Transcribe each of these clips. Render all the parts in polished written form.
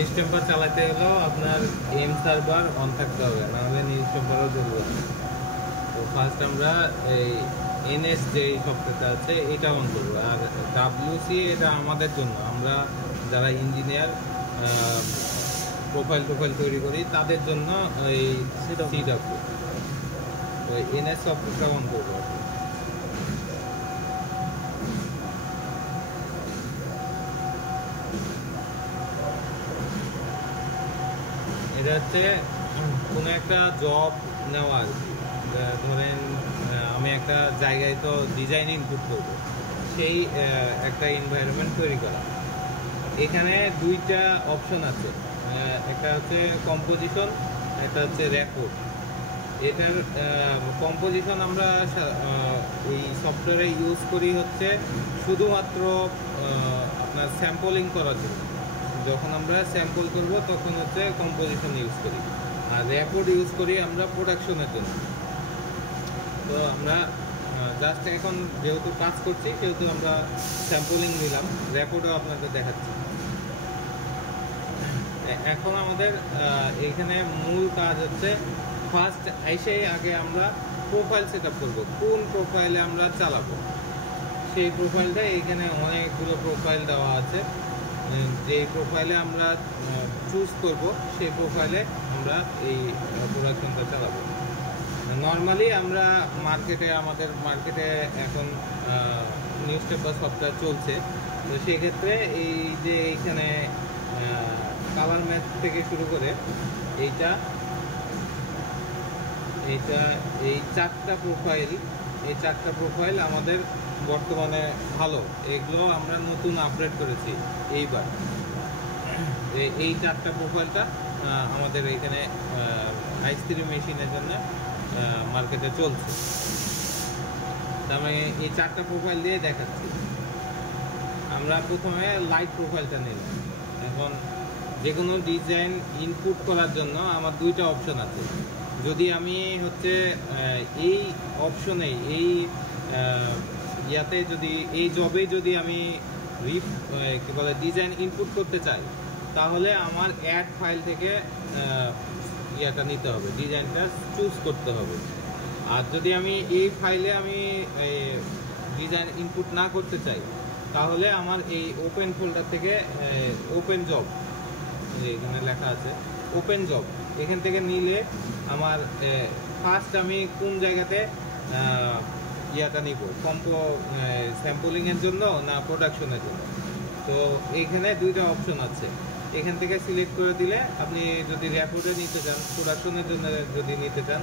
News temper চালাতে হলেও আপনার এম সার্ভার অন থাকতে হবে, নাহলে নিউজ টেম্পারও চলবে না। তো ফার্স্ট আমরা এই এনএস যে সফটওয়্যারটা আছে এটা অন করবো। আর ডাব্লিউসি এটা আমাদের জন্য, আমরা যারা ইঞ্জিনিয়ার প্রোফাইল তৈরি করি তাদের জন্য এই সিডাব্লিউ। তো এনএস সফটওয়্যারটা অন করবো। এটা হচ্ছে কোনো একটা জব নেওয়া আর কি। ধরেন আমি একটা জায়গায় তো ডিজাইন ইনপুট করবো, সেই একটা এনভায়রনমেন্ট তৈরি করা। এখানে দুইটা অপশন আছে, একটা হচ্ছে কম্পোজিশন, একটা হচ্ছে রেকর্ড। এটার কম্পোজিশন আমরা এই সফটওয়্যারে ইউজ করি হচ্ছে শুধুমাত্র আপনার স্যাম্পলিং করার জন্য। যখন আমরা স্যাম্পল করব তখন হচ্ছে কম্পোজিশন ইউজ করি, আর রেকর্ড ইউজ করি আমরা প্রোডাকশনের জন্য। তো আমরা জাস্ট এখন যেহেতু কাজ করছি সেহেতু আমরা স্যাম্পলিং নিলাম, রেকর্ডও আপনাদের দেখাচ্ছি। এখন আমাদের এখানে মূল কাজ হচ্ছে ফার্স্ট এসেই আগে আমরা প্রোফাইল সেট আপ করবো। কোন প্রোফাইলে আমরা চালাবো সেই প্রোফাইলটা, এখানে অনেকগুলো প্রোফাইল দেওয়া আছে। যে প্রোফাইলে আমরা চুজ করব সেই প্রোফাইলে আমরা এই প্রোডাকশনটা চালাবো। নর্মালি আমরা আমাদের মার্কেটে এখন নিউজ পেপার সফটওয়্যার চলছে। তো সেক্ষেত্রে এই যে এইখানে কালার ম্যাচ থেকে শুরু করে এই চারটা প্রোফাইল আমাদের বর্তমানে ভালো। এগুলো আমরা নতুন আপডেট করেছি এইবার। এই চারটা প্রোফাইলটা আমাদের এখানে i3 মেশিনের জন্য মার্কেটে চলছে। তার মানে এই চারটা প্রোফাইল দিয়ে দেখাচ্ছি। আমরা প্রথমে লাইট প্রোফাইলটা নিলাম। এখন যে কোনো ডিজাইন ইনপুট করার জন্য আমার দুইটা অপশন আছে। যদি আমি হচ্ছে এই অপশনে এই জবে যদি আমি কি বলে ডিজাইন ইনপুট করতে চাই, তাহলে আমার অ্যাড ফাইল থেকে নিতে হবে, ডিজাইনটা চুজ করতে হবে। আর যদি আমি এই ফাইলে আমি ডিজাইন ইনপুট না করতে চাই, তাহলে আমার এই ওপেন ফোল্ডার থেকে ওপেন জব, এখানে লেখা আছে ওপেন জব, এখান থেকে নিলে আমার ফার্স্ট আমি কোন জায়গাতে নিব, স্যাম্পলিংয়ের জন্য না প্রোডাকশনের জন্য। তো এইখানে দুইটা অপশন আছে, এখান থেকে সিলেক্ট করে দিলে আপনি যদি রেকর্ডে নিতে চান, প্রোডাকশনের জন্য যদি নিতে চান,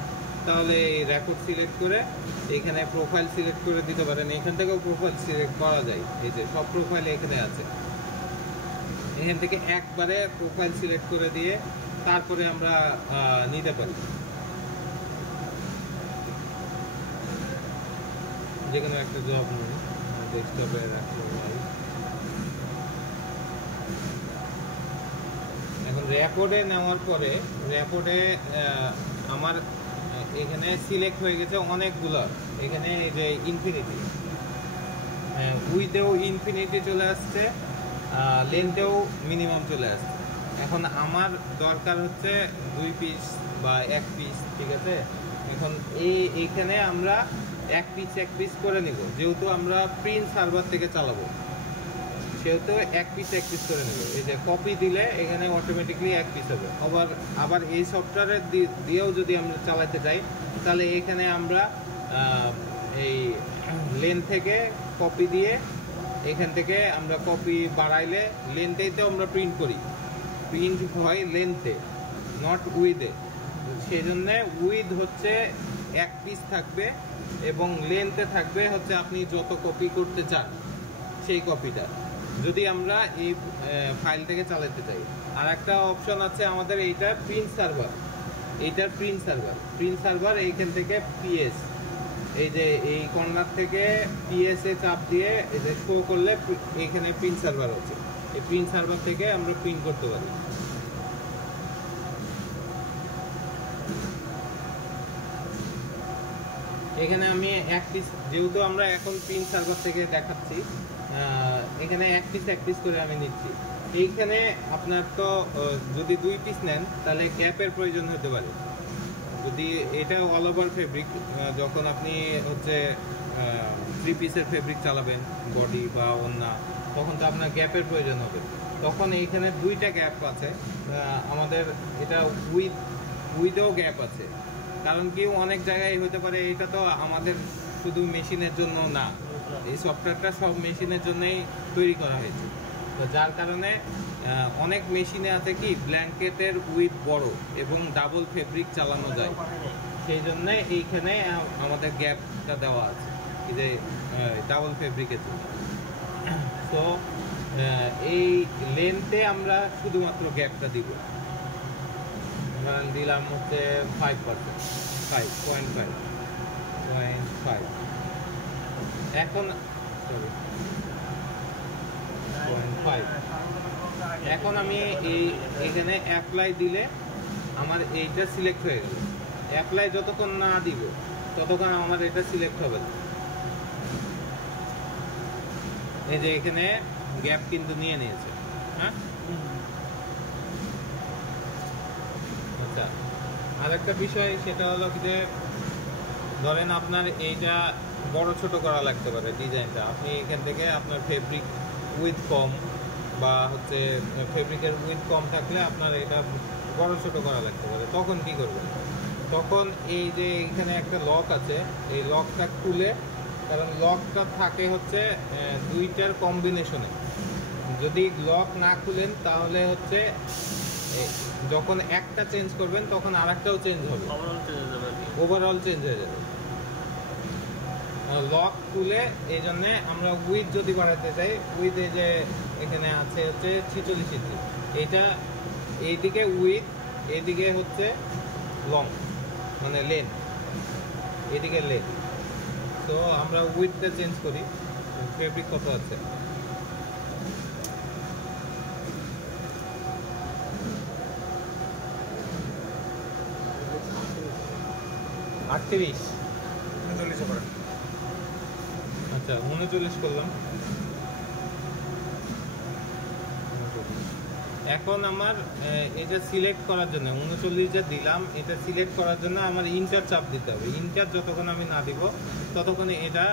তাহলে এই রেকর্ড সিলেক্ট করে এখানে প্রোফাইল সিলেক্ট করে দিতে পারেন। এখান থেকেও প্রোফাইল সিলেক্ট করা যায়, এই যে সব প্রোফাইল এখানে আছে। এখান থেকে একবারে প্রোফাইল সিলেক্ট করে দিয়ে তারপরে আমরা নিতে পারি যে কোনো একটা জব নিই, ডেস্কটপে রাখলাম। এখন রেকর্ডে নেওয়ার পরে আমার এখানে সিলেক্ট হয়ে গেছে অনেকগুলো। এখানে এই যে ইনফিনিটি, উইথেও ইনফিনিটি চলে আসছে, লেন্থেও মিনিমাম চলে আসছে। এখন আমার দরকার হচ্ছে 2 পিস বা 1 পিস, ঠিক আছে। এখন এইখানে আমরা 1 পিস করে নিব, যেহেতু আমরা প্রিন্ট সার্ভার থেকে চালাবো সেহেতু 1 পিস করে নেব। এই যে কপি দিলে এখানে অটোমেটিকলি 1 পিস হবে। আবার এই সফটওয়্যারের দিয়েও যদি আমরা চালাতে চাই, তাহলে এখানে আমরা এই লেন থেকে কপি দিয়ে এখান থেকে আমরা কপি বাড়াইলে লেন্থেতেও আমরা প্রিন্ট করি, প্রিন্ট হয় লেন্থে, নট উইথে। সেই জন্যে উইথ হচ্ছে 1 পিস থাকবে এবং লেন্থে থাকবে হচ্ছে আপনি যত কপি করতে চান সেই কপিটা, যদি আমরা এই ফাইল থেকে চালাতে চাই। আর একটা অপশন আছে আমাদের এইটার প্রিন্ট সার্ভার, এইখান থেকে পিএস, এই যে এই কর্নার থেকে পিএস এ চাপ দিয়ে এই যে শো করলে এখানে প্রিন্ট সার্ভার আছে। এই প্রিন্ট সার্ভার থেকে আমরা প্রিন্ট করতে পারি। এখানে আমি 1 পিস, যেহেতু আমরা এখন প্রিন্ট সার্ভার থেকে দেখাচ্ছি, এখানে 1 পিস করে আমি নিচ্ছি। এইখানে আপনার তো যদি 2 পিস নেন তাহলে গ্যাপের প্রয়োজন হতে পারে। যদি এটা অল ওভার ফেব্রিক, যখন আপনি হচ্ছে 3 পিসের ফেব্রিক চালাবেন বডি বা ওন্না, তখন তো আপনার গ্যাপের প্রয়োজন হবে। তখন এইখানে 2টা গ্যাপ আছে আমাদের, এটা উইথও গ্যাপ আছে। কারণ কি অনেক জায়গায় হতে পারে এটা তো আমাদের শুধু মেশিনের জন্য না, এই সফটওয়্যারটা সব মেশিনের জন্যই তৈরি করা হয়েছে। তো যার কারণে অনেক মেশিনে আছে কি ব্ল্যাঙ্কেটের উইথ বড় এবং ডাবল ফেব্রিক চালানো যায়, সেই জন্য এইখানে আমাদের গ্যাপটা দেওয়া আছে এই যে ডাবল ফেব্রিকের জন্য। তো এই লেন্থে আমরা শুধুমাত্র গ্যাপটা দিব, দিলাম হচ্ছে 5%, 5.5 এখন 0.5। এখন আমি এখানে অ্যাপ্লাই দিলে আমার এইটা সিলেক্ট হয়ে গেল। অ্যাপ্লাই যতক্ষণ না দিব ততক্ষণ আমার এটা সিলেক্ট হবে না। এই যে এখানে গ্যাপ কিন্তু নিয়ে নিয়েছে। হ্যাঁ, আচ্ছা, আরেকটা বিষয় সেটা হলো যে ধরেন আপনার এইটা বড় ছোট করা লাগতে পারে ডিজাইনটা, আপনি এখান থেকে আপনার ফেব্রিক উইথ কম বা হচ্ছে ফেব্রিকের উইথ কম থাকলে আপনার এটা বড় ছোট করা লাগতে পারে। তখন কি করবেন? তখন এই যে এখানে একটা লক আছে, এই লকটা খুলে, কারণ লকটা থাকে হচ্ছে 2টার কম্বিনেশনে। যদি লক না খুলেন তাহলে হচ্ছে যখন একটা চেঞ্জ করবেন তখন আরেকটাও চেঞ্জ হবে, ওভারঅল চেঞ্জ হয়ে যাবে। লক খুলে এই জন্যে আমরা উইথ যদি বাড়াতে চাই, উইথ এই যে এখানে আছে হচ্ছে 46 ইঞ্চি, এটা এইদিকে উইথ, এইদিকে হচ্ছে লং মানে লেন্থ, এদিকে লেন্থ। তো আমরা উইথটা চেঞ্জ করি, ফেব্রিক কত আছে, 38, আচ্ছা 39 করলাম। এখন আমার এটা সিলেক্ট করার জন্য 39 যা দিলাম, এটা সিলেক্ট করার জন্য আমার ইন্টার চাপ দিতে হবে। ইন্টার যতক্ষণ আমি না দিব ততক্ষণে এটা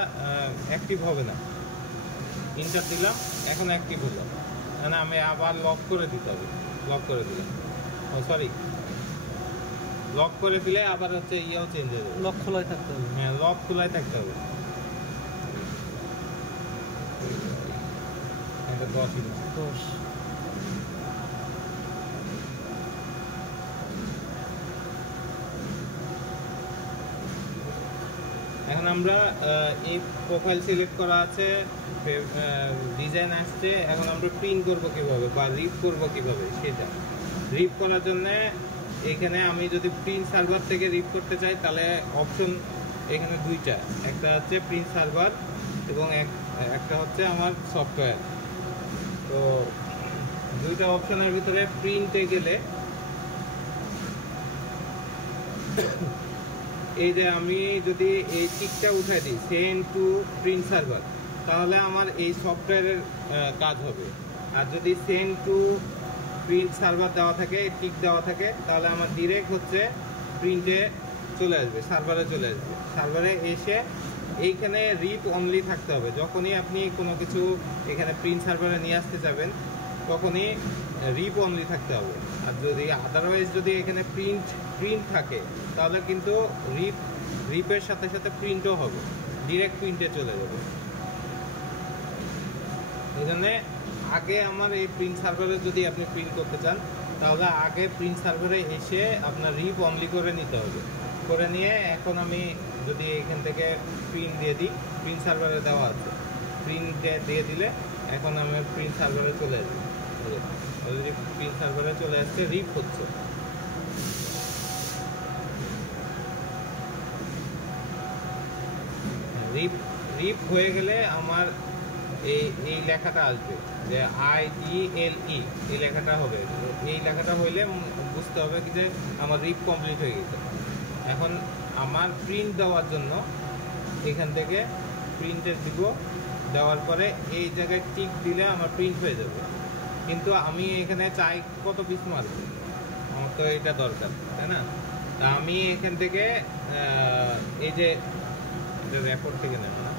অ্যাক্টিভ হবে না। ইন্টার দিলাম, এখন অ্যাক্টিভ হলো, মানে আমি আবার লক করে দিতে হবে। লক করে দিলাম, ও সরি, লক করে দিলে আবার হচ্ছে ইয়েও চেঞ্জ হয়ে যাবে, লক খোলাই থাকতে হবে। হ্যাঁ, লক খোলাই থাকতে হবে। এটা 10 ইঞ্চি। 10। এখন আমরা এই প্রোফাইল সিলেক্ট করা আছে, ডিজাইন আসছে, এখন আমরা প্রিন্ট করব কিভাবে বা রিপ করব কিভাবে, সেটা রিপ করার জন্য এখানে আমি যদি প্রিন্ট সার্ভার থেকে রিপ করতে চাই তাহলে অপশন এখানে 2টা, একটা হচ্ছে প্রিন্ট সার্ভার এবং একটা হচ্ছে আমার সফটওয়্যার। তো 2টা অপশনের ভিতরে প্রিন্টে গেলে এই যে আমি যদি এই টিকটা উঠাই দিই সেন্ড টু প্রিন্ট সার্ভার, তাহলে আমার এই সফটওয়্যারের কাজ হবে। আর যদি সেন্ড টু প্রিন্ট সার্ভার দেওয়া থাকে, টিক দেওয়া থাকে, তাহলে আমার ডিরেক্ট হচ্ছে প্রিন্টে চলে আসবে, সার্ভারে চলে আসবে। সার্ভারে এসে এইখানে রিপ অনলি থাকতে হবে। যখনই আপনি কোনো কিছু এখানে প্রিন্ট সার্ভারে নিয়ে আসতে যাবেন তখনই রিপ অনলি থাকতে হবে। আর যদি আদারওয়াইজ যদি এখানে প্রিন্ট থাকে তাহলে কিন্তু রিপের সাথে সাথে প্রিন্টও হবে, ডিরেক্ট প্রিন্টে চলে যাবে। এই জন্যে আগে আমার এই প্রিন্ট সার্ভারে যদি আপনি প্রিন্ট করতে চান তাহলে আগে প্রিন্ট সার্ভারে এসে আপনার রিপ অনলি করে নিতে হবে। করে নিয়ে এখন আমি যদি এখান থেকে প্রিন্ট দিয়ে দিই, প্রিন্ট সার্ভারে দেওয়া আছে, প্রিন্ট দিয়ে দিলে এখন আমার প্রিন্ট সার্ভারে চলে আসবে। অলরেডি প্রিন্ট সার্ভারে চলে আসছে, রিপ হচ্ছে। রিপ হয়ে গেলে আমার এই লেখাটা আসবে যে IDLE, এই লেখাটা হবে। এই লেখাটা হইলে বুঝতে হবে কি যে আমার রিপ কমপ্লিট হয়ে গেছে। এখন আমার প্রিন্ট দেওয়ার জন্য এখান থেকে প্রিন্টের দিব, দেওয়ার পরে এই জায়গায় টিক দিলে আমার প্রিন্ট হয়ে যাবে। কিন্তু আমি এখানে চাই কত পিস মাল, আমার তো এটা দরকার, তাই না? তা আমি এখান থেকে এই যে রেকর্ড থেকে নেব না,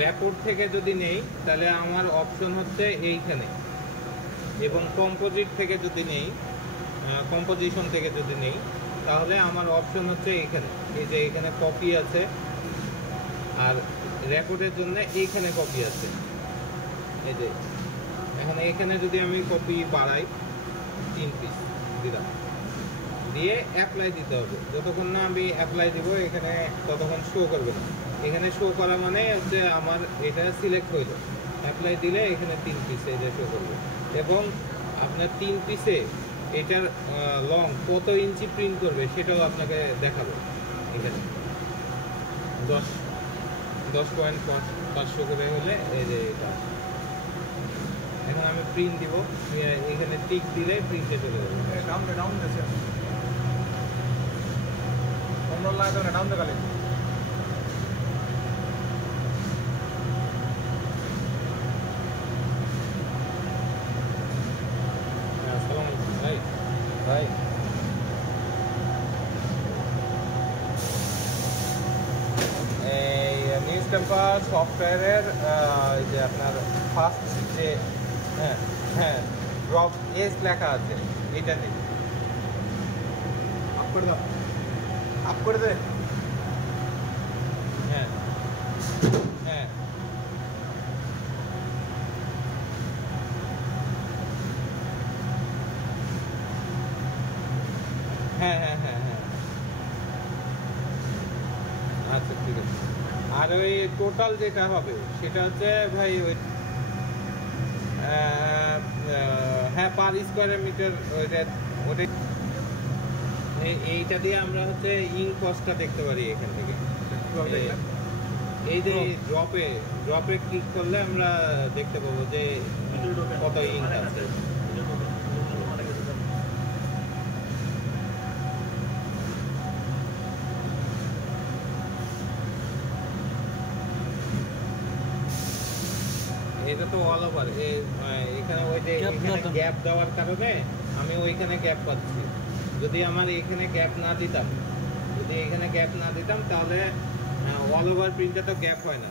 রেকর্ড থেকে যদি নেই তাহলে আমার অপশন হচ্ছে এইখানে, এবং কম্পোজিট থেকে যদি নেই, কম্পোজিশন থেকে যদি নেই তাহলে আমার অপশন হচ্ছে এইখানে। এই যে এখানে কপি আছে, আর রেকর্ডের জন্য এইখানে কপি আছে। এই যে এখন এখানে যদি আমি কপি বাড়াই 3 পিস দিলাম, দিয়ে অ্যাপ্লাই দিতে হবে। যতক্ষণ না আমি অ্যাপ্লাই দিব এখানে ততক্ষণ শো করবে না। এখানে শো করা মানে হচ্ছে আমার এটা সিলেক্ট হইল, অ্যাপ্লাই দিলে এখানে 3 পিস এই যে শো করবে। এবং আপনার 3 পিসে এটার লং কত ইঞ্চি প্রিন্ট করবে সেটাও আপনাকে দেখাবে। এখানে 10.5 করে হলে এই যে এটা। এখন আমি প্রিন্ট দিব, এখানে টিক দিলে প্রিন্টে চলে যাবে। ডাউন দিয়েছে কন্ট্রোল লাগাতে না, ডাউন দেখালে ভাই এই নিউজ পেপার সফটওয়্যারের যে আপনার ফার্স্ট যে হ্যাঁ ড্রপ এস লেখা আছে, এটা নেই। আপ করে দাও, আপ করে দে। হ্যাঁ হ্যাঁ হ্যাঁ হ্যাঁ হ্যাঁ হ্যাঁ আচ্ছা ঠিক আছে। আর ওই টোটাল যেটা হবে সেটা হচ্ছে ভাই ওই হ্যাঁ পার স্কোয়ার মিটার ওইটা ওটাই। এইটা দিয়ে আমরা হচ্ছে ইন কস্টটা দেখতে পারি এখান থেকে। এই যে ড্রপে ক্লিক করলে আমরা দেখতে পাবো যে কত ইঙ্ক আছে। এটা তো অল ওভার এখানে ওই যে এখানে গ্যাপ দেওয়ার কারণে আমি ওইখানে গ্যাপ পাচ্ছি। যদি আমার এখানে গ্যাপ না দিতাম, তাহলে অল ওভার প্রিন্টে তো গ্যাপ হয় না।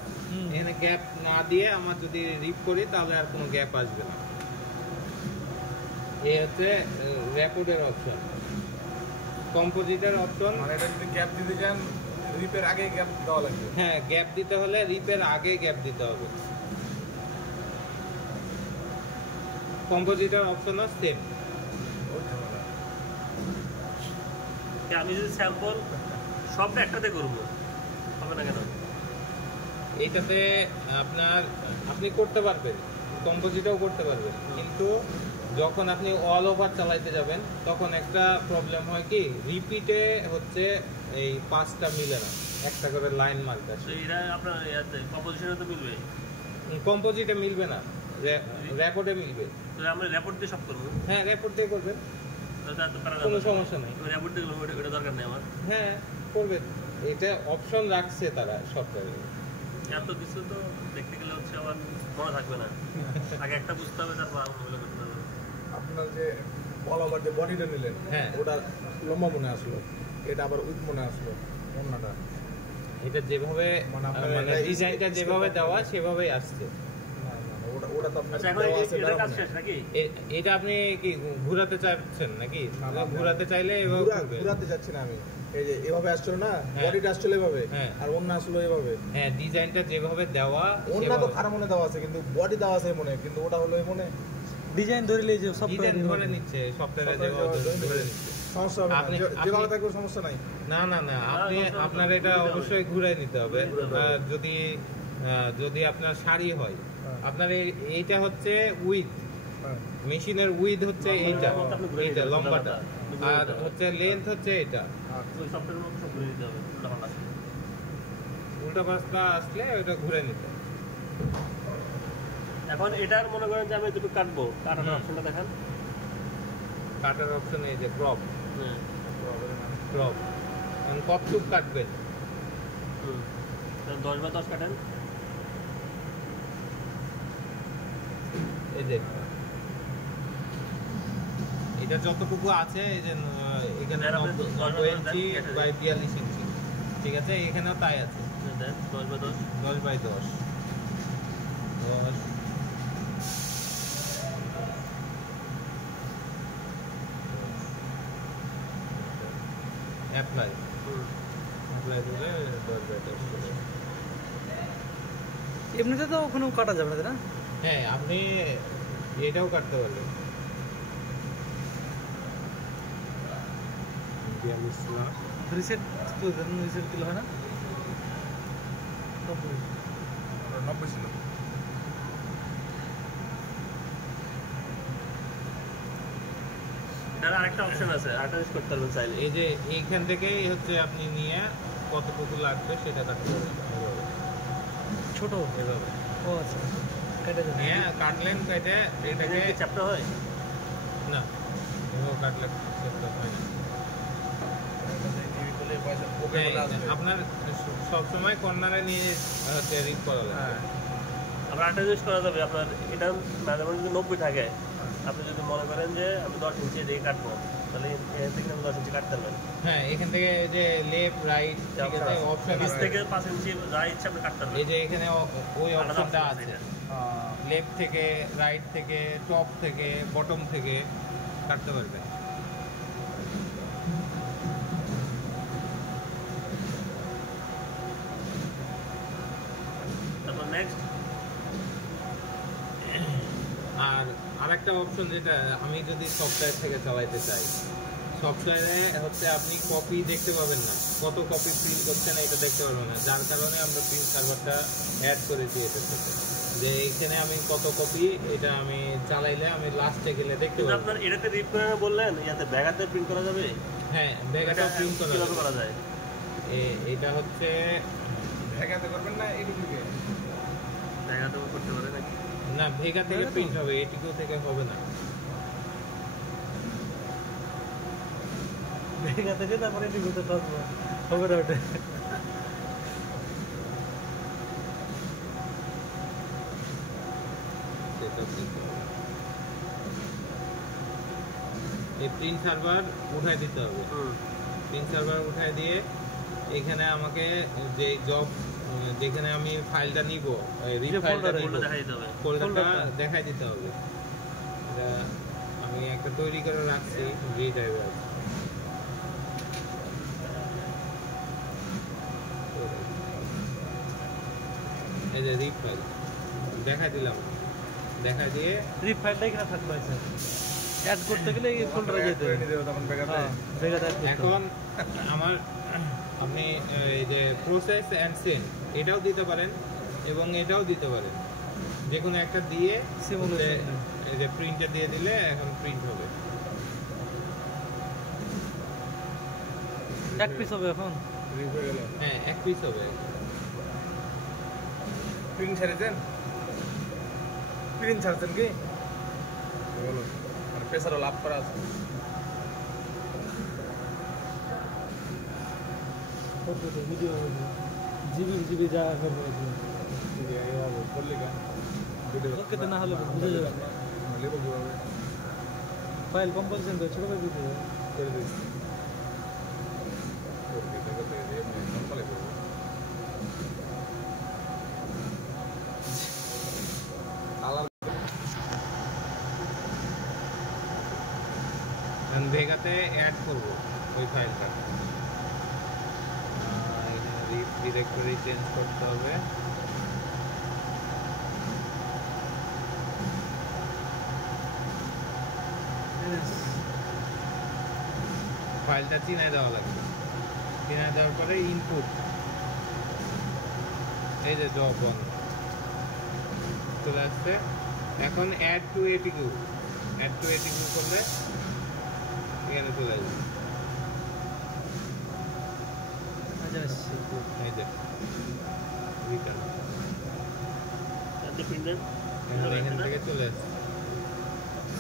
এখানে গ্যাপ না দিয়ে আমার যদি রিপ করি তাহলে আর কোনো গ্যাপ আসবে না। এই হচ্ছে রেকর্ডের অপশন। কম্পোজিটের অপশন মানে এটা যদি গ্যাপ দিতে চান রিপের আগে গ্যাপ দেওয়া লাগবে। হ্যাঁ গ্যাপ দিতে হলে রিপের আগে গ্যাপ দিতে হবে। কম্পোজিটর অপশনও সেম। আমি যদি স্যাম্পল সবটা একটাতে করবো হবে না কেন? এইটাতে আপনি করতে পারবেন, কম্পোজিটও করতে পারবেন, কিন্তু যখন আপনি অল ওভার চালাইতে যাবেন তখন একটা প্রবলেম হয় কি, রিপিটে হচ্ছে এই 5টা মিলে না, একটা করে লাইন মার্ক আছে। এটা আপনার কম্পোজিশনে তো মিলবে, কম্পোজিটে মিলবে না, রেকর্ডে মিলবে। তো আমরা রেপোর্ট দিয়ে সব করবো। হ্যাঁ রেপোর্ট দিয়ে করবেন, কোনো সমস্যা নেই। রেপোর্ট দিয়ে ওটা দরকার নেই আমার। হ্যাঁ করবেন, এটা অপশন রাখছে তারা সফটওয়্যারে। এত কিছু তো দেখতে গেলে হচ্ছে আমার মনে থাকবে না, আগে একটা বুঝতে হবে তারপর ওগুলো করতে হবে। আপনার যে অল ওভার যে বডিটা নিলেন, হ্যাঁ ওটা লম্বা মনে আসলো, এটা আবার উইথ মনে আসলো, অন্যটা এটা যেভাবে মানে ডিজাইনটা যেভাবে দেওয়া সেভাবেই আসছে। ওটা তো আপনার আচ্ছা এখন এটা কাজ শেষ নাকি? এটা আপনি কি ঘোরাতে চাইছেন নাকি? ঘোরাতে চাইলে এভাবে ঘোরাতে যাচ্ছি না আমি, এই যে এভাবে আসছিল না, বডিটা আসছিল এভাবে, আর অন্য আসলো এভাবে। হ্যাঁ ডিজাইনটা যেভাবে দেওয়া, অন্য তো খারাপ মনে দেওয়া আছে, কিন্তু বডি দেওয়া আছে মনে, কিন্তু ওটা হলো মনে ডিজাইন ধরলে যে ডিজাইন ধরে নিচ্ছে সফটওয়্যারে, ধরে নিচ্ছে। সমস্যা হবে না, যেভাবে থাকবে সমস্যা নাই। না না না, আপনার এটা অবশ্যই ঘুরাই নিতে হবে। যদি আপনার শাড়ি হয়, আপনার এইটা হচ্ছে উইথ, মেশিনের উইথ হচ্ছে এইটা লম্বাটা, আর হচ্ছে লেন্থ হচ্ছে এটা। উল্টা পাশটা আসলে ওটা ঘুরে নিতে। এখন এটার মনে করেন যে আমি দুটো কাটবো, কাটার অপশনটা দেখান। কাটার অপশন এই যে ক্রপ, ক্রপ কতটুক কাটবেন? 10 বা 10 কাটেন। এই যে এটা যতটুকু আছে এই যে এখানে 90 ইঞ্চি বাই 42 ইঞ্চি, ঠিক আছে, এখানেও তাই আছে। 10 বাই 10 অ্যাপ্লাই দিলে 10 বাই 10। এমনিতে তো কোনো কাটা যাবে না, তাই না? হ্যাঁ, আপনি এটাও কাটতে পারবেন। 42 লাখ রিসেট দিলে হয় না? 90 ছিল। এটার আরেকটা অপশন আছে, আরেকটা ইউজ করতে পারবেন চাইলে। এই যে এইখান থেকেই হচ্ছে আপনি নিয়ে কতটুকু লাগবে সেটা কাটতে পারবেন। ছোট এভাবে ও আচ্ছা, কেটে যাবে। নিয়ে কাটলেন, কেটে এটাকে চ্যাপ্টার হয় না, এভাবে কাটলে চেষ্টা হয় না। ওকে বলে আসবে। আপনার সবসময় কর্নারে নিয়ে হচ্ছে রিড করা লাগে। হ্যাঁ, আবার আরেকটা ইউজ করা যাবে আপনার, এটা মাঝে মাঝে যদি 90 থাকে, আপনি যদি মনে করেন যে আমি 10 ইঞ্চি দিয়ে কাটবো, তাহলে এখান থেকে আমি 10 ইঞ্চি কাটতে পারবেন। হ্যাঁ, এখান থেকে যে লেফট রাইট ঠিক আছে অপশন 20 আছে। থেকে 5 ইঞ্চি যা ইচ্ছা আপনি কাটতে পারবেন। এই যে এখানে ওই আলাদা অপশনটা option আছে, এটা। লেফট থেকে রাইট থেকে টপ থেকে বটম থেকে কাটতে পারবেন। তারপর নেক্সট আর আরেকটা অপশন যেটা আমি যদি সফটওয়্যার থেকে চালাইতে চাই, সফটওয়্যারে হচ্ছে আপনি কপি দেখতে পাবেন না, কত কপি প্রিন্ট করছেন এটা দেখতে পারবেন না, যার কারণে আমরা প্রিন্ট সার্ভারটা অ্যাড করেছি এটার সাথে, যে এখানে আমি কত কপি, এটা আমি চালাইলে আমি লাস্টে গেলে দেখতে কিন্তু পারবো। আপনার এটাতে রিড করে বললেন, ইয়াতে ব্যাগাতে প্রিন্ট করা যাবে। হ্যাঁ, ব্যাগাটা প্রিন্ট করা কিভাবে যাবে। করা যায়? এটা হচ্ছে ভেগাতে করবেন না এটুকুকে? ব্যাগাতেও করতে পারে নাকি? না, ভেগা থেকে প্রিন্ট হবে, এটিকেও থেকে হবে না। ভেগা থেকে তারপরে এটি করতে পারবো, হবে না ওটা। সেটা print হবে। এই প্রিন্ট সার্ভার উঠাই দিতে হবে। প্রিন্ট সার্ভার উঠাই দিয়ে এখানে আমাকে যে জব যেখানে আমি ফাইলটা নিব, ফোল্ডার দেখাই দিতে হবে। ফোল্ডারটা দেখাই দিতে হবে। এটা আমি একটা তৈরি করে রাখছি ভি ড্রাইভার। এই যে রিপ ফাইল দেখাই দিলাম, দেখাই দিয়ে রিপ ফাইলটা এখানে থাকবে, স্যার অ্যাড করতে গেলে এই ফোল্ডারে যেতে হবে। তখন ভেগাতে হ্যাঁ, ভেগাতে add করতে হবে। এখন আমার আপনি এই যে প্রসেস অ্যান্ড সেন্ড এটাও দিতে পারেন এবং এটাও দিতে পারেন, যে কোনো একটা দিয়ে Simulation। এই যে প্রিন্টটা দিয়ে দিলে এখন প্রিন্ট হবে। এক পিস হবে এখন। রিপ হয়ে গেল। হ্যাঁ, এক পিস হবে। প্রিন্ট ছেড়েছেন? প্রিন্ট ছাড়ছেন কি বলো? মানে প্রেসারও লাভ করা আছে। ভিডিও জিবি যা করবে এভাবে করলে কেন? ওকে না হলে বুঝে যাবে। লেবো কিভাবে? ফাইল কম্পালশন করে ছোট করে দিতে হবে। করে দিচ্ছি। করতে করতে এমনি নরমালি করবো। ভেগাতে অ্যাড করব ওই ফাইলটা। এখানে রিপ ডিরেক্টরি চেঞ্জ করতে হবে। ফাইলটা চিনায় দেওয়া লাগবে। চিনায় দেওয়ার পরে ইনপুট, এই যে জব বন্ধ চলে আসছে। এখন অ্যাড টু এটিকিউ করলে এখানে চলে আসবে। এই যে রিটার্ন আপনি প্রিন্ট দেন। এখান থেকে চলে আসছে।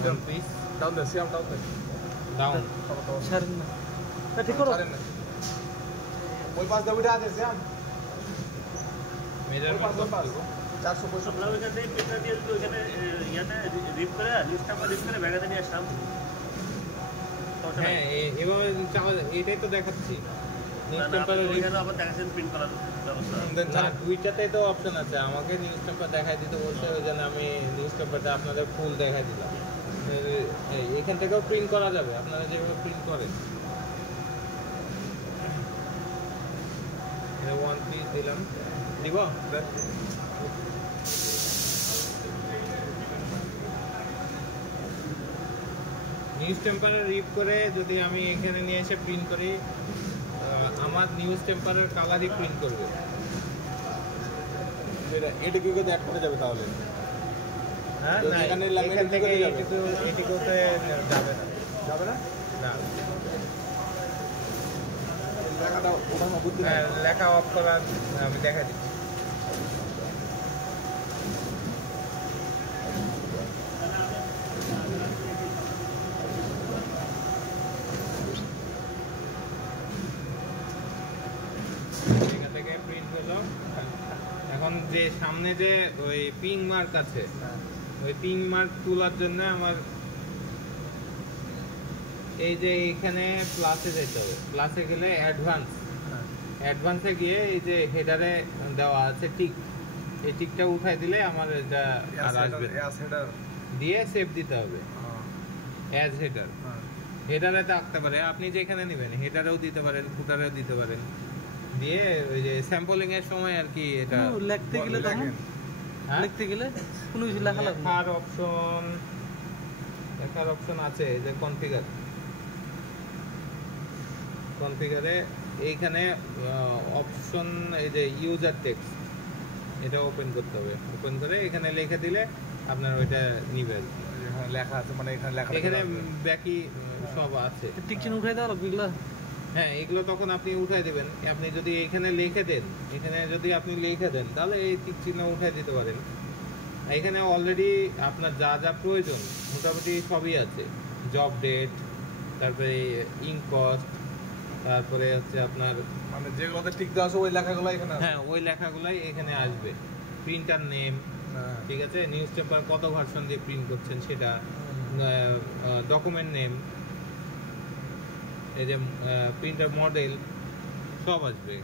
One piece ডাউন দে, সিয়াম ডাউন দে। down। ছাড়েন না, ঠিক করো। ছাড়েন না। ওই পাশ দিয়ে উঠে আছে সিয়াম। মেজারমেন্ট ওই পাশ, ওই পাশ। করতে 465 আমরা ওইখান থেকে প্রিন্টার দিয়ে যদি ওইখানে ইয়াতে রিপ করে নিউজ নাম্বার রিপ করে ব্যাগাতে নিয়ে আসলাম। হ্যাঁ এভাবে এটাই তো দেখাচ্ছি নিউজ পেপারে ওইখানে আবার দেখাচ্ছেন প্রিন্ট করার ব্যবস্থা। না দুইটাতেই তো অপশন আছে, আমাকে নিউজ পেপার দেখাই দিতে বলছে, ওই জন্য আমি নিউজ পেপারটা আপনাদের ফুল দেখাই দিলাম। এখান থেকেও প্রিন্ট করা যাবে, আপনারা যেভাবে প্রিন্ট করেন। ওয়ান পিস দিলাম, দিব নিউজ পেপারে রিপ করে যদি আমি এখানে নিয়ে এসে প্রিন্ট করি, আমার নিউজ পেপারের কালারই প্রিন্ট করবে। এটা কি করে অ্যাড করা যাবে তাহলে? হ্যাঁ যদি না, এখানে লাগে এখান থেকে যাবে? এটিকুতে যাবে না। যাবে না? না লেখাটা ওঠানো বুদ্ধি হ্যাঁ, লেখা অফ করা আমি দেখা দিচ্ছি। এখান থেকে প্রিন্ট হলো। এখন যে সামনে যে ওই পিং মার্ক আছে, ওই পিং মার্ক তোলার জন্য আমার এই যে এখানে প্লাসে যেতে হবে। প্লাসে গেলে অ্যাডভান্সে গিয়ে এই যে হেডারে দেওয়া আছে টিক, এই টিকটা উঠাই দিলে আমার এটা আর আসবে না। দিয়ে সেভ দিতে হবে অ্যাজ হেডার। হেডারে তো আঁকতে পারে, আপনি যেখানে নেবেন হেডারেও দিতে পারেন, ফুটারেও দিতে পারেন। দিয়ে ওই যে স্যাম্পলিং এর সময় আর কি এটা লিখতে গেলে তখন লিখতে গেলে কোনো কিছু লেখা লাগবে না। লেখার অপশন আছে, এই যে কনফিগারে এইখানে অপশন, এই যে ইউজার টেক্সট, এটা ওপেন করতে হবে। ওপেন করে এখানে লিখে দিলে আপনার ওইটা নিবে। লেখা আছে মানে এখানে লেখা এখানে বাকি সব আছে। টিক চিহ্ন উঠাই দেওয়া লাগবে এগুলা। হ্যাঁ এগুলো তখন আপনি উঠাই দেবেন। আপনি যদি এখানে লিখে দেন, তাহলে এই টিক চিহ্ন উঠাই দিতে পারেন। এখানে অলরেডি আপনার যা যা প্রয়োজন মোটামুটি সবই আছে। জব ডেট, তারপরে ইঙ্ক কস্ট, তারপরে হচ্ছে আপনার মানে যেগুলোতে টিক দেওয়া আছে ওই লেখাগুলো এখানে আছে। হ্যাঁ ওই লেখাগুলাই এখানে আসবে। প্রিন্টার নেম, ঠিক আছে, নিউজ পেপার কত ভার্সন দিয়ে প্রিন্ট করছেন সেটা, ডকুমেন্ট নেম, এই যে প্রিন্টার মডেল, সব আসবে।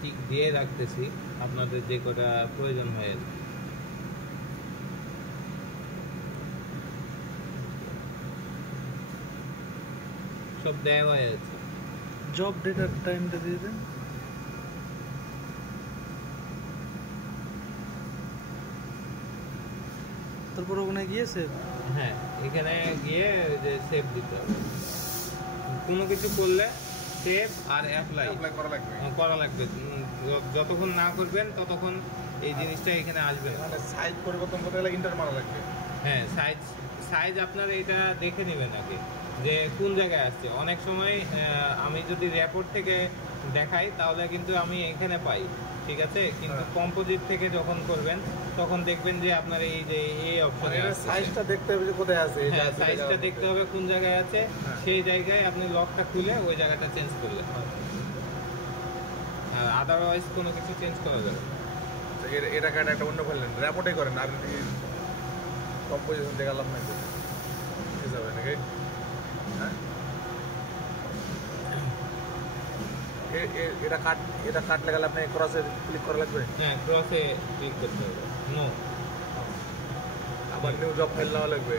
টিক দিয়ে রাখতেছি আপনাদের যে কটা প্রয়োজন হয়। সব দেওয়া আছে। জব ডেট আর টাইমটা দিয়ে দেন। তারপর ওখানে গিয়ে সেভ। হ্যাঁ এখানে গিয়ে যে সেভ দিতে হবে। কোনো কিছু করলে সেভ আর অ্যাপ্লাই করা লাগবে। যতক্ষণ না করবেন ততক্ষণ এই জিনিসটা এখানে আসবে না। মানে সাইজ পরিবর্তন করতে গেলে ইন্টার মারা লাগবে। হ্যাঁ সাইজ আপনার এটা দেখে নেবেন আগে যে কোন জায়গায় আসছে। অনেক সময় আমি যদি রিপোর্ট থেকে দেখাই তাহলে কিন্তু আমি এখানে পাই, ঠিক আছে, কিন্তু কম্পোজিট থেকে যখন করবেন তখন দেখবেন যে আপনার এই যে এই অপশন, সাইজটা দেখতে হবে যে কোথায় আছে। হ্যাঁ সাইজটা দেখতে হবে কোন জায়গায় আছে, সেই জায়গায় আপনি লকটা খুলে ওই জায়গাটা চেঞ্জ করলেন। আর আদারওয়াইজ কোনো কিছু চেঞ্জ করা যাবে না। এটা কাটা একটা অন্য ফেললেন রিপোর্টই করেন আর কম্পোজিশন দেখালাম না ঠিক যাবে নাকি? হ্যাঁ এটা কাটলে গেলে আপনি ক্রসে ক্লিক করা লাগবে। হ্যাঁ ক্রসে ক্লিক করতে হবে। নো, আবার নিউ জব ফাইল নেওয়া লাগবে।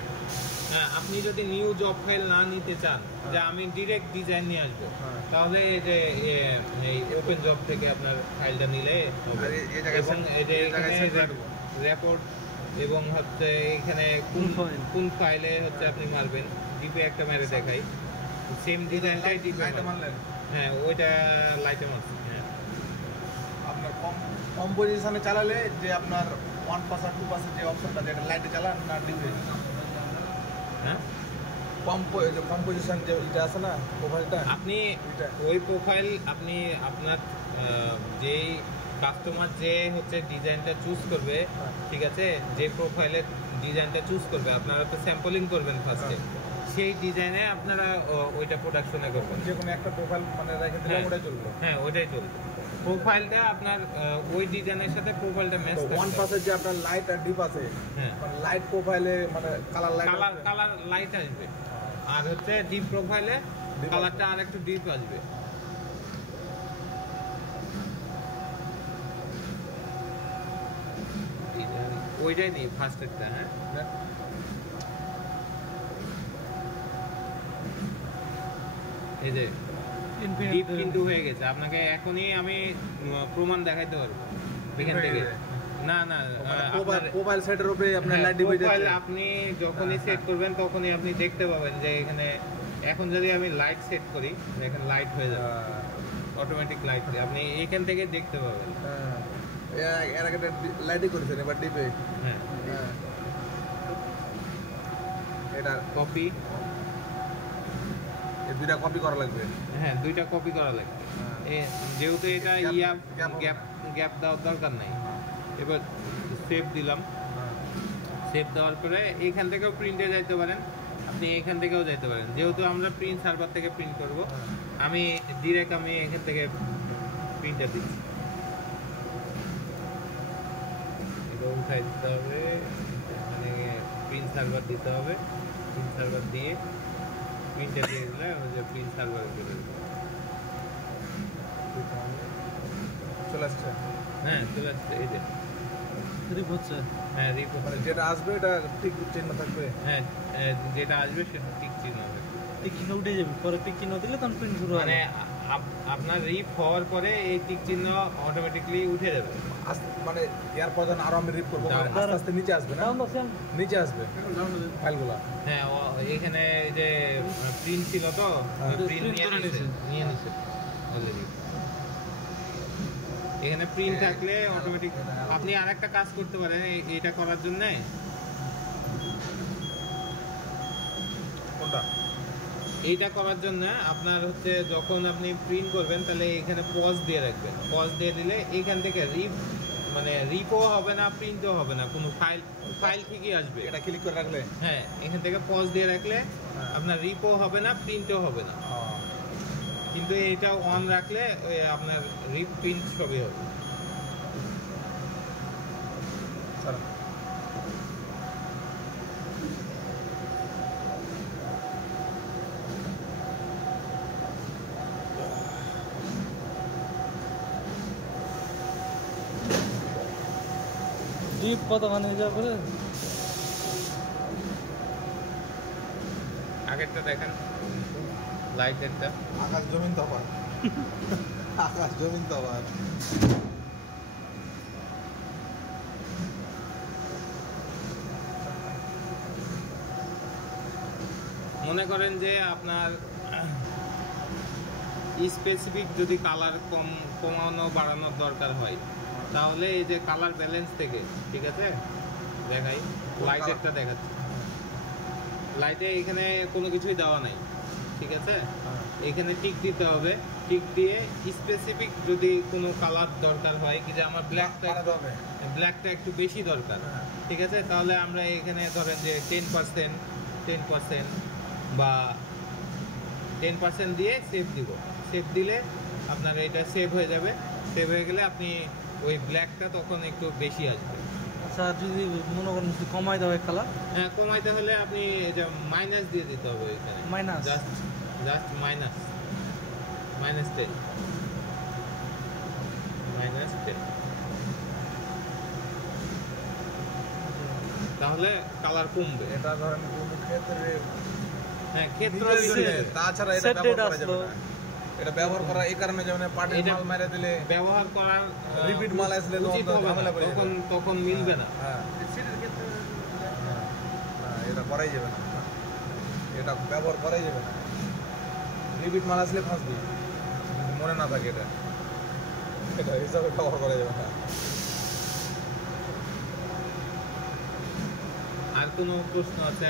হ্যাঁ আপনি যদি নিউ জব ফাইল না নিতে চান, যে আমি ডিরেক্ট ডিজাইন নিয়ে আসবো, তাহলে এই যে এই ওপেন জব থেকে আপনার ফাইলটা নিলে হবে। এবং এই যে এখানে রেপোর্ট এবং হচ্ছে এখানে কোন ফাইলে হচ্ছে আপনি মারবেন, ডিপে একটা মেরে দেখাই, সেম ডিজাইনটাই ডিপে মারলেন। হ্যাঁ ওইটা লাইটে মারছে। হ্যাঁ আপনার কম্পোজিশনে চালালে যে আপনার 1% 2% যে অপশনটা যেটা লাইটে চালান না ডিপে? হ্যাঁ কম্পোজিশন যে এটা আছে না প্রোফাইলটা, আপনি ওই প্রোফাইল আপনি আপনার যেই কাস্টমার যে হচ্ছে ডিজাইনটা চুজ করবে, ঠিক আছে, যে প্রোফাইলের ডিজাইনটা চুজ করবে আপনারা তো স্যাম্পলিং করবেন ফার্স্টে, সেই ডিজাইনে আপনারা ওইটা প্রোডাকশনে করবেন। যে কোনো একটা প্রোফাইল মানে রেখে দিলে হ্যাঁ। ওটাই চলবে। হ্যাঁ ওইটাই চলবে। প্রোফাইলটা আপনার ওই ডিজাইনের সাথে প্রোফাইলটা ম্যাচ তো ওয়ান পাসের যে আপনার লাইট আর ডিপ আছে, হ্যাঁ মানে লাইট প্রোফাইলে মানে কালার লাইট কালার লাইট আসবে, আর হচ্ছে ডিপ প্রোফাইলে Deep কালারটা আর একটু ডিপ আসবে। ওইটাই নেই ফার্স্ট একটা। হ্যাঁ এই যে ডিপ কিন্তু হয়ে গেছে, আপনাকে এখনই আমি প্রমাণ দেখাইতে পারবো এখান হয়ে থেকে। গেছে? না না প্রোফাইল সেটের উপরে আপনার লাইট ডিপ হয়ে প্রোফাইল যাচ্ছে। আপনি যখনই সেট করবেন তখনই আপনি দেখতে পাবেন যে এখানে এখন যদি আমি লাইট সেট করি দেখেন লাইট হয়ে যাবে, অটোমেটিক লাইট আপনি এখান থেকে দেখতে পাবেন। এর আগে লাইটই করেছেন, এবার ডিপে। হ্যাঁ এটা কপি, এই দুইটা কপি করা লাগবে। হ্যাঁ দুইটা কপি করা লাগবে। যেহেতু এটা গ্যাপ দেওয়ার দরকার নাই, এবার সেভ দিলাম। সেভ দেওয়ার পরে এখান থেকেও প্রিন্টে যাইতে পারেন, আপনি এখান থেকেও যাইতে পারেন। যেহেতু আমরা প্রিন্ট সার্ভার থেকে প্রিন্ট করব, আমি ডিরেক্ট এখান থেকে প্রিন্টটা দিচ্ছি। এটা উঠাই দিতে হবে, এখানে প্রিন্ট সার্ভার দিতে হবে। প্রিন্ট সার্ভার দিয়ে প্রিন্টটা দিয়ে দিলে ওই যে প্রিন্ট সার্ভারে চলে যাবে। চলে আসছে। হ্যাঁ চলে আসছে, এই যে রিপ হচ্ছে। হ্যাঁ রিপোর্ট। মানে যেটা আসবে এটা ঠিক চিহ্ন থাকবে। হ্যাঁ যেটা আসবে সেটা টিক চিহ্ন হবে। টিক চিহ্ন উঠে যাবে, পরে টিক চিহ্ন দিলে তখন প্রিন্ট শুরু হবে। মানে আপনার রিপ হওয়ার পরে এই টিক চিহ্ন অটোমেটিকলি উঠে যাবে। মানে এর পর যখন আরো আমি রিপ করবো দাঁড়ান। আস্তে আস্তে নিচে আসবে না, নিচে আসবে ফাইলগুলো। হ্যাঁ এখানে এই যে প্রিন্ট ছিল তো প্রিন্ট নিয়ে নিছে অলরেডি। এখানে প্রিন্ট থাকলে অটোমেটিক আপনি আরেকটা কাজ করতে পারেন এটা করার জন্য। কোনটা? এইটা করার জন্য আপনার হচ্ছে যখন আপনি প্রিন্ট করবেন তাহলে এখানে পজ দিয়ে রাখবেন। পজ দিয়ে দিলে এখান থেকে রিপও হবে না, প্রিন্টও হবে না, কোনো ফাইল ঠিকই আসবে। এটা ক্লিক করে রাখলে হ্যাঁ এখান থেকে পজ দিয়ে রাখলে আপনার রিপও হবে না, প্রিন্টও হবে না। কিন্তু এটা অন রাখলে আপনার রিপ প্রিন্ট সবই হবে। রিপ কতখানি হয়ে যাবে পরে? আগেরটা দেখেন লাইটেরটা। আকাশ জমিন তফাৎ। আকাশ জমিন তফাৎ। মনে করেন যে আপনার স্পেসিফিক যদি কালার কমানো বাড়ানোর দরকার হয় তাহলে এই যে কালার ব্যালেন্স থেকে, ঠিক আছে দেখাই, লাইটেরটা দেখাচ্ছি। লাইটে এখানে কোনো কিছুই দেওয়া নাই, ঠিক আছে। এখানে টিক দিতে হবে, টিক দিয়ে স্পেসিফিক যদি কোনো কালার দরকার হয় কি যে আমার ব্ল্যাকটা একটু বেশি দরকার, ঠিক আছে, তাহলে আমরা এখানে ধরেন যে 10% বা 10% দিয়ে সেভ দিব। সেভ দিলে আপনার এটা সেভ হয়ে যাবে। সেভ হয়ে গেলে আপনি ওই ব্ল্যাকটা তখন একটু বেশি আসবে। আচ্ছা যদি মনে করেন যদি কমাই দেওয়া হয় কালার? হ্যাঁ কমাইতে হলে আপনি এটা মাইনাস দিয়ে দিতে হবে এখানে। মাইনাস জাস্ট -10 তাহলে কালার কমবে। এটা ধরেন কোন ক্ষেত্রে হ্যাঁ ক্ষেত্র তাছাড়া এটা ব্যবহার করা যাবে না। এটা ব্যবহার করা এই কারণে যেমন পার্টির মাল মেরে দিলে ব্যবহার করার রিপিট মাল আসলে তখন মিলবে না। হ্যাঁ এটা করাই যাবে না, এটা ব্যবহার করাই যাবে না। রিপিট মাল আসলে ফাঁসবি, মনে না থাকে এটা হিসাবে ব্যবহার করা যাবে না। আর কোনো প্রশ্ন আছে?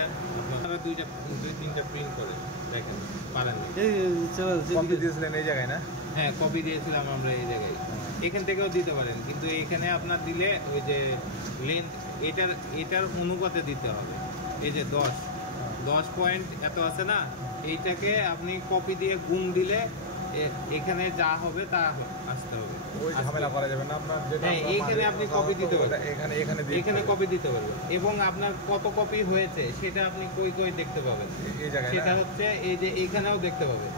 আপনারা 2-3টা প্রিন্ট করে দেখেন, পারেন না? কপি দিয়েছিলেন এই জায়গায় না? হ্যাঁ কপি দিয়েছিলাম আমরা এই জায়গায়। এখান থেকেও দিতে পারেন, কিন্তু এখানে আপনার দিলে ওই যে লেন্থ এটার অনুপাতে দিতে হবে। এই যে 10 পয়েন্ট এত আছে না, এইটাকে আপনি কপি দিয়ে গুণ দিলে এখানে যা হবে তা আসতে হবে। ওই ঝামেলা করা যাবে না আপনার, যেটা হ্যাঁ, আমরা এইখানে আপনি কপি দিতে পারবেন, এখানে এখানে দিয়ে এখানে কপি দিতে পারবেন এবং আপনার কত কপি হয়েছে সেটা আপনি কই দেখতে পাবেন। এই জায়গায় সেটা হচ্ছে এই যে এইখানেও দেখতে পাবেন,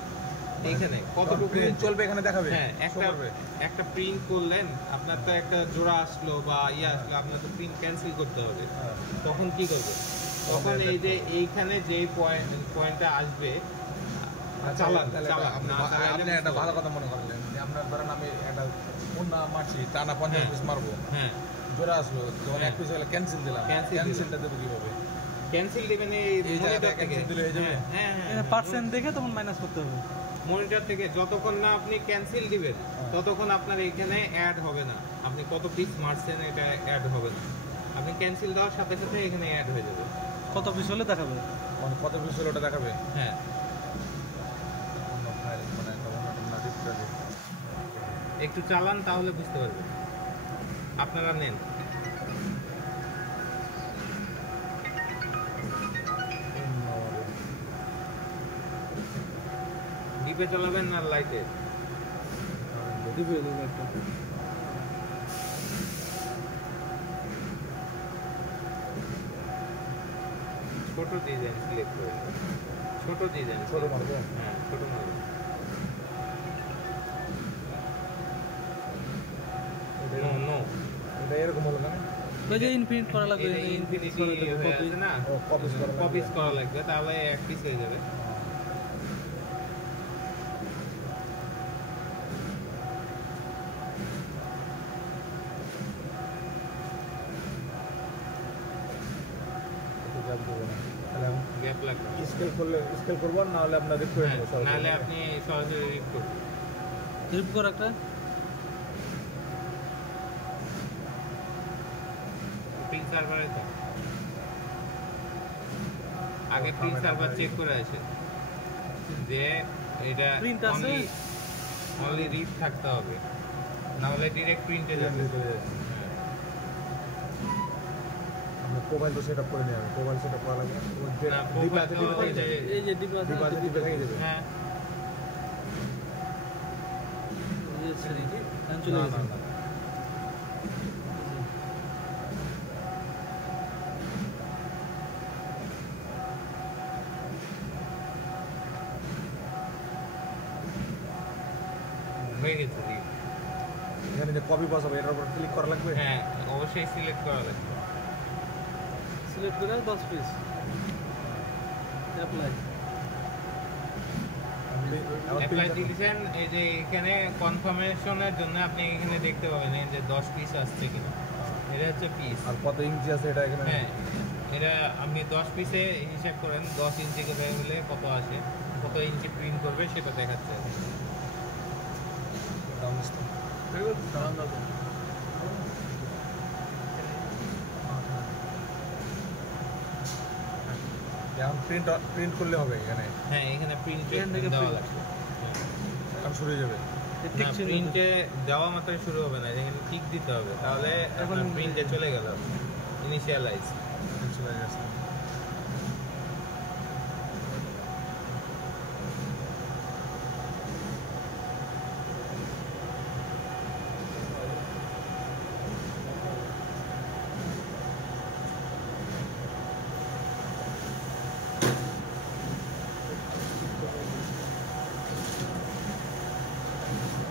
এইখানে কতটুকু প্রিন্ট হয়েছে। চলবে, এখানে দেখাবে। হ্যাঁ, একটা প্রিন্ট করলেন, আপনার তো একটা জোড়া আসলো বা আসলো, আপনার তো প্রিন্ট ক্যান্সেল করতে হবে। হ্যাঁ। তখন কি করবে? তখন এই যে এইখানে যে পয়েন্টটা আসবে চালান, আপনি একটা ভালো কথা মনে করলেন যে আপনার ধরেন আমি একটা মুন্না মারছি, টানা 50 পিস মারবো, হ্যাঁ, জোড়া আসলো, তখন এক পিস হলে ক্যান্সেল দিলাম, ক্যান্সেলটা দেবো কিভাবে? ক্যান্সেল দিবেন এই মনিটর জায়গায় থেকে। cancel দিলে হয়ে যাবে? হ্যাঁ, পার্সেন্ট দেখে তখন মাইনাস করতে হবে। মনিটর থেকে যতক্ষণ না আপনি ক্যান্সেল দিবেন ততক্ষণ আপনার এখানে অ্যাড হবে না, আপনি কত পিস মারছেন এটা অ্যাড হবে না। আপনি ক্যান্সেল দেওয়ার সাথে সাথে এখানে অ্যাড হয়ে যাবে। কত পিস হলে দেখাবে? মানে কত পিস হলো ওটা দেখাবে? হ্যাঁ, অন্য ফাইল মানে একটা অন্য ডিসপ্লে দিয়ে। একটু চালান তাহলে বুঝতে পারবেন। আপনারা নেন, ডিপে চালাবেন না লাইটে? দিবে একটা। ছোট ডিজাইন সিলেক্ট করে, ছোট ডিজাইন, ছোট মারবো? হ্যাঁ, ছোট মারবেন। নো নো, এটা এরকম হলো না? ওই যে ইনফিনিট করা লাগবে, ইনফিনিটি আছে না, ও, copies করা লাগবে। কপিস করা লাগবে, তাহলে এক পিস হয়ে যাবে। গ্যাপ লাগবে, স্কেল করবো, না হলে আপনার রিপ করে নেবো সরাসরি। নাহলে আপনি সরাসরি রিপ করবেন। রিপ কর একটা। প্রিন্ট সার্ভারে তো আগে প্রিন্ট সার্ভার চেক করে আসে যে এটা Print আছে? অনলি রিপ থাকতে হবে, না হলে ডিরেক্ট প্রিন্টে যাবে। মোবাইল তো সেটআপ করে নিয়ে যাবে, মোবাইল সেটআপ করা লাগবে। ওই যে না, ডিপ profile আছে, তো ডিপ থেকে এই যে- যাবে। এই যে ডিপ আছে, ডিপ আছে, ডিপে থেকে যাবে। হ্যাঁ, এই যে এখন চলে না, গেছে। না, না। হয়ে গেছে রিপ। এখানে যে কপি পাস হবে, এটার উপর ক্লিক করা লাগবে। হ্যাঁ, অবশ্যই সিলেক্ট করা লাগবে। সিলেক্ট করে 10 পিস অ্যাপ্লাই। অ্যাপ্লাই দিয়েছেন, এই যে এখানে কনফার্মেশনের জন্য আপনি এখানে দেখতে পাবেন এই যে 10 পিস আসছে কিনা, এটা হচ্ছে পিস। আর কত ইঞ্চি আছে এটা এখানে? হ্যাঁ, এটা আপনি 10 পিসে হিসাব করেন, 10 ইঞ্চি করে হলে কত আসে, কত ইঞ্চি প্রিন্ট করবে সেটা দেখাচ্ছে। এখন প্রিন্ট করলে হবে এখানে, হ্যাঁ, এখানে প্রিন্টে এখান থেকে দেওয়া print। লাগবে। এখন শুরু হয়ে যাবে। ঠিক ছিল। প্রিন্টে দেওয়া মাত্রই শুরু হবে না, এখানে টিক দিতে হবে, তাহলে এখন এখন- প্রিন্টে চলে গেল, ইনিশিয়ালাইজ। চলে গেছে।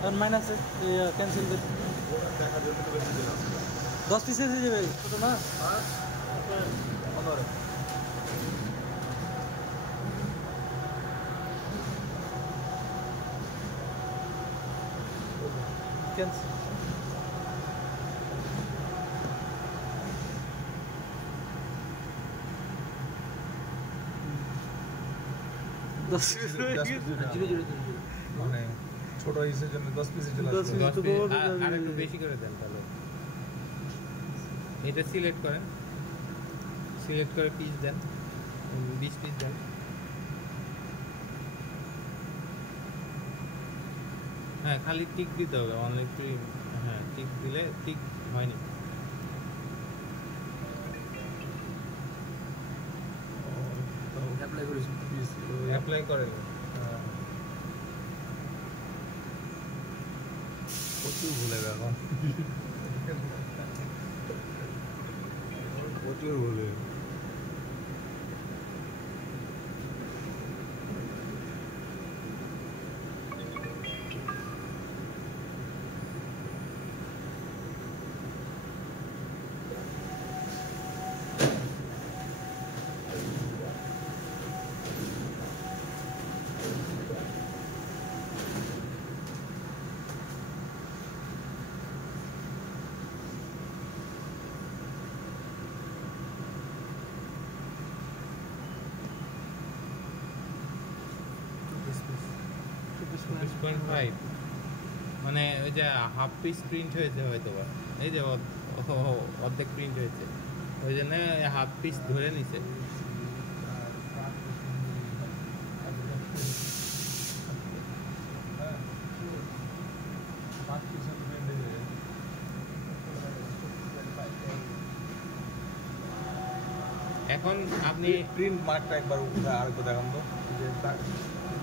আর মাইনাস ক্যান্সেল করে 10 পিস এসে যাবে, ছোট না? ক্যান্সেল। দশ পিস হয়ে গেছে। মানে ছোট ইসের জন্য 10 পিসের জন্য 10 piece। 10 তো পিস বড় যাবে। আর একটু বেশি করে দেন তাহলে। এটা সিলেক্ট করেন, সিলেক্ট করে পিস দেন, 20 পিস দেন। হ্যাঁ, খালি টিক দিতে হবে, অনেক হ্যাঁ, টিক দিলে টিক হয়নি। অ্যাপ্লাই করিস পিস অ্যাপ্লাই করেন প্রচুর ভুলে এখন প্রচুর ভুলে মানে ওই যে হাফ পিস প্রিন্ট হয়েছে হয়তো বা এই যে অর্ধেক প্রিন্ট হয়েছে ওই জন্য হাফ পিস ধরে নিছে এখন আপনি প্রিন্ট মার্কটা একবার উঠে আরেকবার দেখান তো যে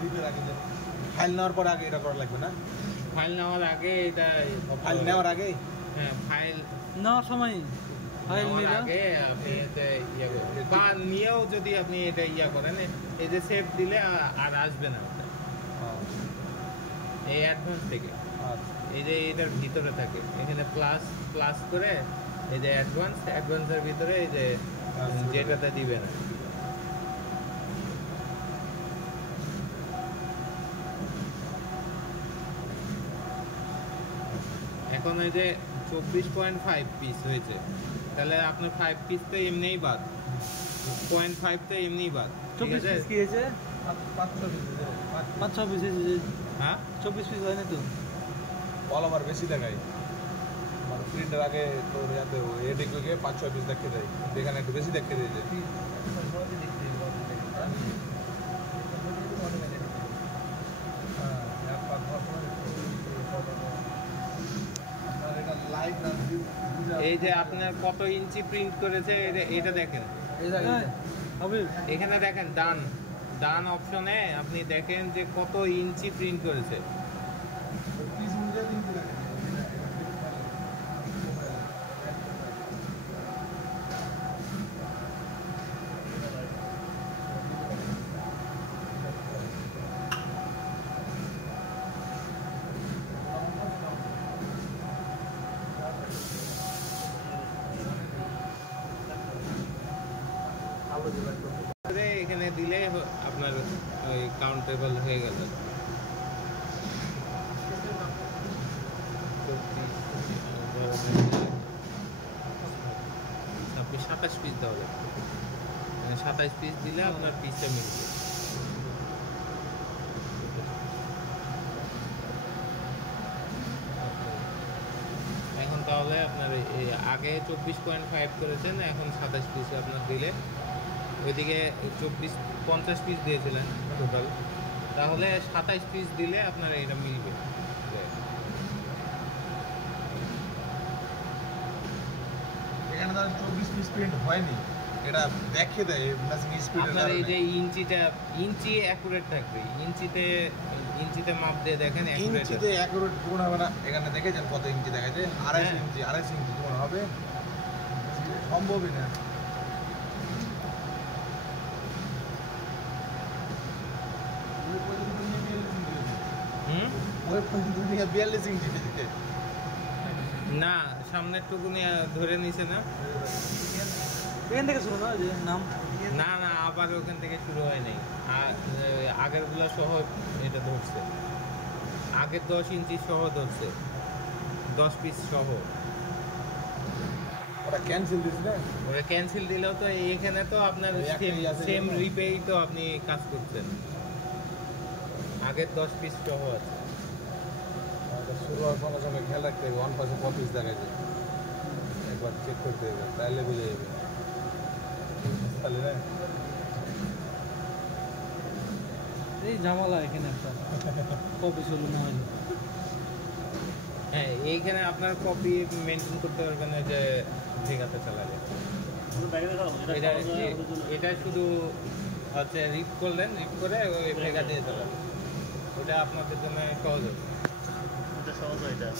রিপের আগে যে ফাইল নেওয়ার পর আগে এটা করা লাগবে না ফাইল নেওয়ার আগে এটা ফাইল নেওয়ার আগে হ্যাঁ ফাইল নেওয়ার সময় ফাইল নেওয়ার নিলাম আগে আপনি এটা ইয়া করবেন বা নিয়েও যদি আপনি এটা ইয়া করেন এই যে সেভ দিলে আর আসবে না এই অ্যাডভান্স থেকে এই যে এটার ভিতরে থাকে এখানে প্লাস প্লাস করে এই যে অ্যাডভান্সের ভিতরে এই যে যেটাতে দিবে না এখন এই যে 24.5 পিস হয়েছে তাহলে আপনার 5 পিস তো এমনিই বাদ 0.5 তো এমনিই বাদ ঠিক 24 আছে পিস কি হয়েছে 5-6 পিস হয়েছে হ্যাঁ 24 পিস হয় না তো বল আবার বেশি দেখাই মানে প্রিন্টের আগে তোর ইয়াতে এডিকে 5-6 পিস দেখিয়ে দেয় এখানে একটু বেশি দেখিয়ে দিয়ে যায় এই যে আপনার কত ইঞ্চি প্রিন্ট করেছে এটা দেখেন হবে এখানে দেখেন ডান অপশনে আপনি দেখেন যে কত ইঞ্চি প্রিন্ট করেছে এখানে দিলে আপনার ওই কাউন্টেবল হয়ে গেল 27 পিস দেওয়া লাগবে 27 পিস দিলে আপনার পিসটা মিলবে এখন তাহলে আপনার আগে 24.5 করেছেন এখন 27 পিস আপনার দিলে ওইদিকে 50 পিস দিয়েছিলেন টোটাল তাহলে 27 পিস দিলে আপনার এটা মিলবে এখানে ধরেন 24 পিস প্রিন্ট হয়নি এটা দেখে দেয় ম্যাচিং স্পিডের আপনার এই কারণে যে ইঞ্চি অ্যাকুরেট থাকবে ইঞ্চিতে মাপ দিয়ে দেখেন ইঞ্চিতে অ্যাকুরেট কোন হবে না এখানে দেখেছেন কত ইঞ্চি দেখাচ্ছে 2.5 ইঞ্চি কোন হবে সম্ভবই না ওই পর্যন্ত 42 ইঞ্চি দিতে না সামনের টুকুনি ধরে নিছে না এখান থেকে শুরু না যে নাম না না আবার ওখান থেকে শুরু হয় নাই আগেরগুলো সহ এটা ধরছে আগের 10 ইঞ্চি সহ ধরছে 10 পিস সহ ওটা ক্যান্সেল দিস না ওটা ক্যান্সেল দিলেও তো এখানে তো আপনার সেম রিপেই তো আপনি কাজ করছেন আগের 10 পিস সহ আছে শুরু হওয়ার সঙ্গে সঙ্গে খেয়াল রাখতে হবে 1 পাশে কত পিস দেখাচ্ছে একবার চেক করতে হবে তাহলে বুঝে যাবে তাহলে না এই ঝামেলা এখানে একটা কপি চলু না হয় হ্যাঁ এইখানে আপনার কপি মেনটেন করতে পারবেন না যে ঠিক আছে চালাবে এটা শুধু হচ্ছে রিপ করলেন, রিপ করে ওই ফেগা দিয়ে চালাবেন, ওটা আপনাদের জন্য সহজ হবে। এটা সহজ হয় এটা।